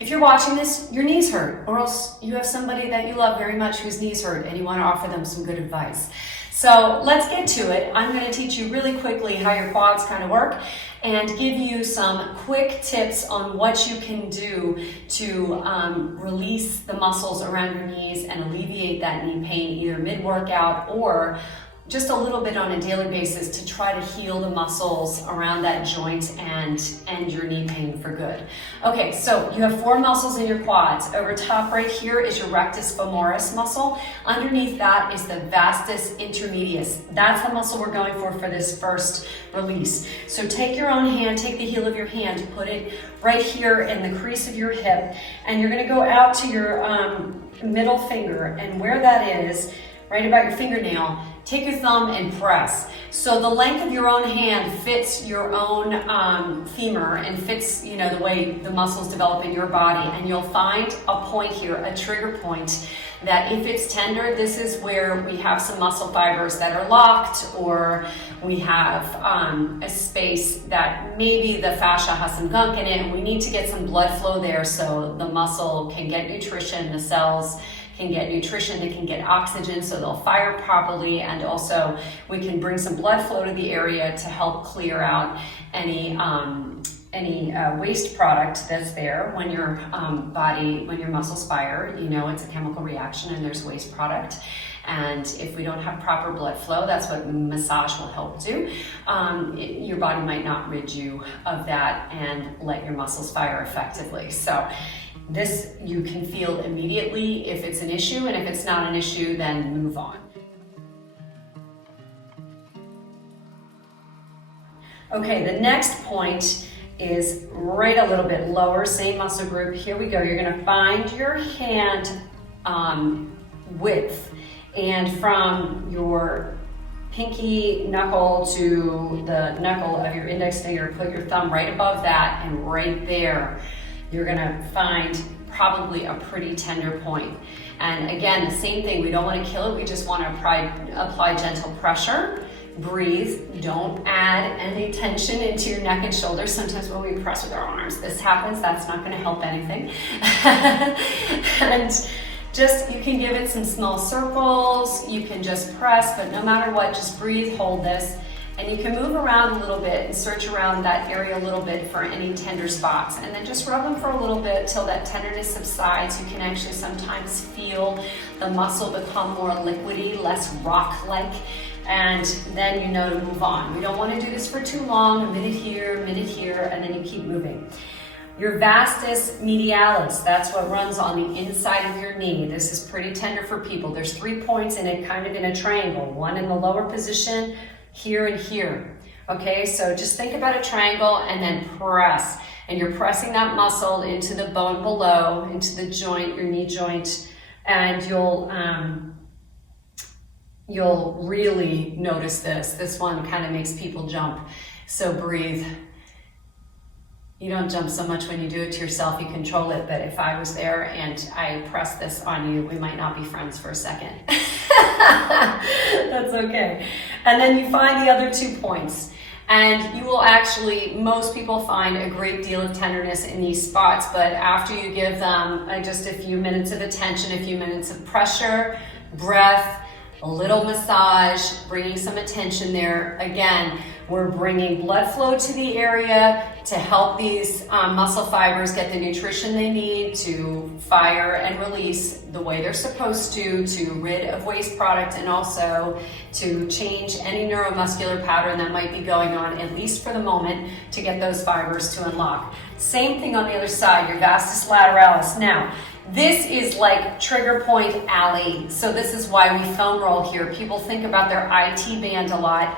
If you're watching this, your knees hurt, or else you have somebody that you love very much whose knees hurt and you want to offer them some good advice. So let's get to it. I'm going to teach you really quickly how your quads kind of work and give you some quick tips on what you can do to release the muscles around your knees and alleviate that knee pain either mid-workout or just a little bit on a daily basis to try to heal the muscles around that joint and end your knee pain for good. Okay, so you have 4 muscles in your quads. Over top right here is your rectus femoris muscle. Underneath that is the vastus intermedius. That's the muscle we're going for this first release. So take your own hand, take the heel of your hand, put it right here in the crease of your hip, and you're gonna go out to your middle finger, and where that is, right about your fingernail, take your thumb and press. So the length of your own hand fits your own femur and fits, you know, the way the muscles develop in your body. And you'll find a point here, a trigger point, that if it's tender, this is where we have some muscle fibers that are locked, or we have a space that maybe the fascia has some gunk in it, and we need to get some blood flow there so the muscle can get nutrition, the cells can get nutrition, they can get oxygen so they'll fire properly, and also we can bring some blood flow to the area to help clear out any waste product that's there when your when your muscles fire. You know, it's a chemical reaction and there's waste product. And if we don't have proper blood flow, that's what massage will help do. Your body might not rid you of that and let your muscles fire effectively. So this you can feel immediately if it's an issue, and if it's not an issue, then move on. Okay, the next point is right a little bit lower, same muscle group. Here we go. You're gonna find your hand width, and from your pinky knuckle to the knuckle of your index finger, put your thumb right above that, and right there you're gonna find probably a pretty tender point. And again, the same thing, we don't wanna kill it, we just wanna apply gentle pressure. Breathe, don't add any tension into your neck and shoulders. Sometimes when we press with our arms, this happens, that's not gonna help anything. And just, you can give it some small circles, you can just press, but no matter what, just breathe, hold this. And you can move around a little bit and search around that area a little bit for any tender spots. And then just rub them for a little bit till that tenderness subsides. You can actually sometimes feel the muscle become more liquidy, less rock-like. And then you know to move on. We don't want to do this for too long, a minute here, and then you keep moving. Your vastus medialis, that's what runs on the inside of your knee. This is pretty tender for people. There's 3 points in it, kind of in a triangle. One in the lower position, here and here. Okay, so just think about a triangle and then press. And you're pressing that muscle into the bone below, into the joint, your knee joint, and you'll really notice this. This one kind of makes people jump. So breathe. You don't jump so much when you do it to yourself, you control it, but if I was there and I pressed this on you, we might not be friends for a second. That's okay. And then you find the other 2 points. And you will actually, most people find a great deal of tenderness in these spots, but after you give them just a few minutes of attention, a few minutes of pressure, breath, a little massage, bringing some attention there. Again, we're bringing blood flow to the area to help these muscle fibers get the nutrition they need to fire and release the way they're supposed to rid of waste product, and also to change any neuromuscular pattern that might be going on, at least for the moment, to get those fibers to unlock. Same thing on the other side, your vastus lateralis. Now, this is like trigger point alley. So this is why we foam roll here. People think about their IT band a lot.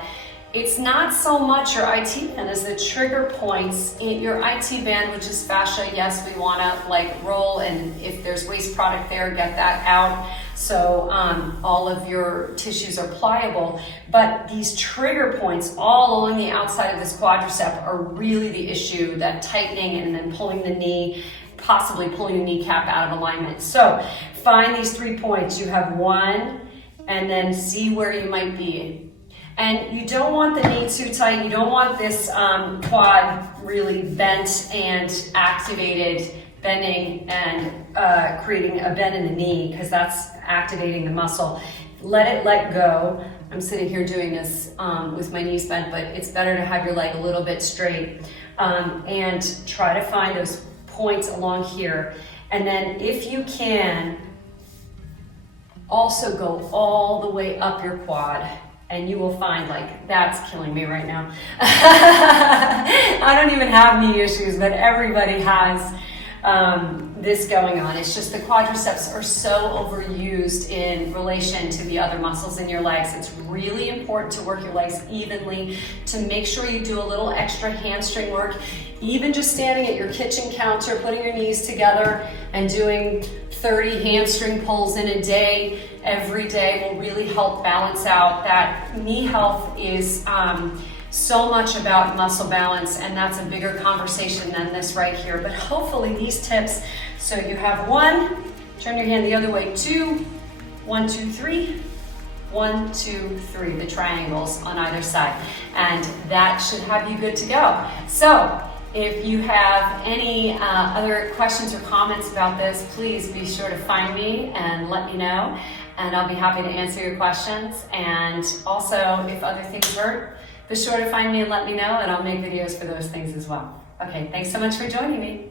It's not so much your IT band as the trigger points in your IT band, which is fascia. Yes, we wanna like roll, and if there's waste product there, get that out. So all of your tissues are pliable, but these trigger points all along the outside of this quadricep are really the issue, that tightening and then pulling the knee, possibly pulling your kneecap out of alignment. So find these 3 points. You have one, and then see where you might be. And you don't want the knee too tight. You don't want this quad really bent and activated bending and creating a bend in the knee, because that's activating the muscle. Let go. I'm sitting here doing this with my knees bent, but it's better to have your leg a little bit straight, and try to find those points along here. And then if you can, also go all the way up your quad, and you will find, like, that's killing me right now. I don't even have knee issues, but everybody has this going on. It's just the quadriceps are so overused in relation to the other muscles in your legs. It's really important to work your legs evenly, to make sure you do a little extra hamstring work. Even just standing at your kitchen counter, putting your knees together and doing 30 hamstring pulls in a day, every day, will really help balance out. That knee health is so much about muscle balance, and that's a bigger conversation than this right here. But hopefully these tips, so you have 1, turn your hand the other way, 2, 1, 2, 3, 1, 2, 3, the triangles on either side. And that should have you good to go. So if you have any other questions or comments about this, please be sure to find me and let me know, and I'll be happy to answer your questions. And also, if other things hurt, be sure to find me and let me know, and I'll make videos for those things as well. Okay, thanks so much for joining me.